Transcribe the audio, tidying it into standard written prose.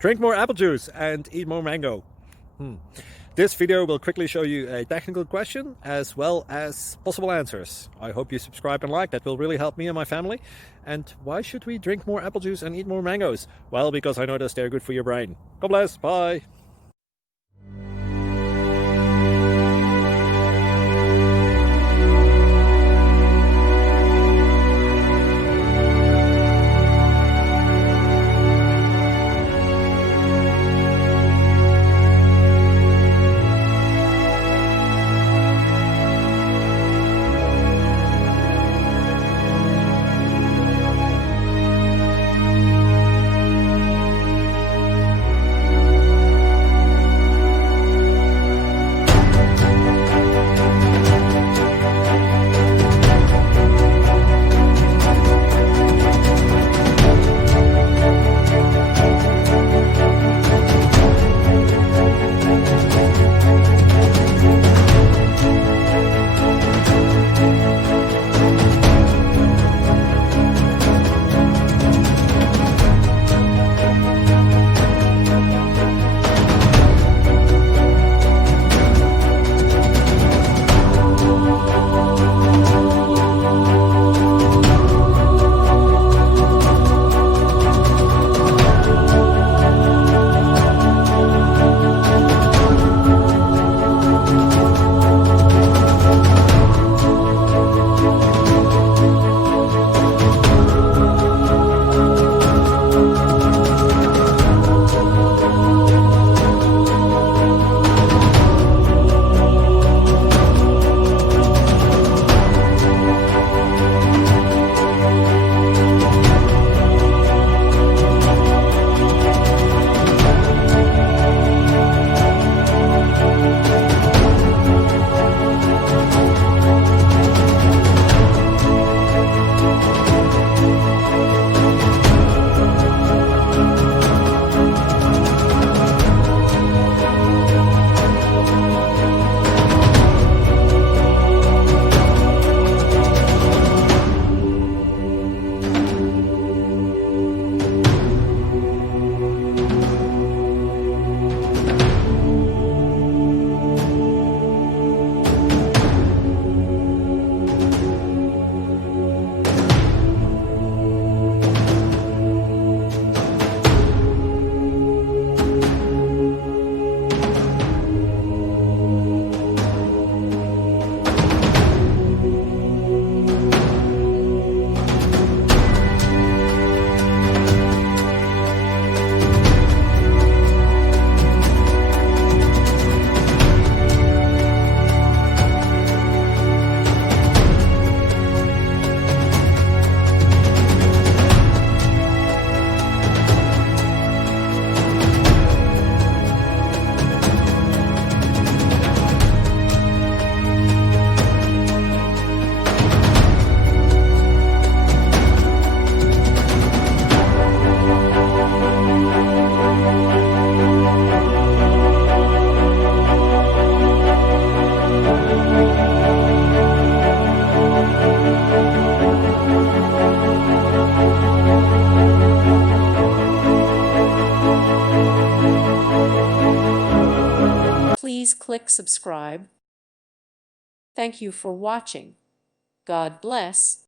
Drink more apple juice and eat more mango. This video will quickly show you a technical question as well as possible answers. I hope you subscribe and like, that will really help me and my family. And why should we drink more apple juice and eat more mangoes? Well, because I noticed they're good for your brain. God bless, bye. Please click subscribe. Thank you for watching. God bless.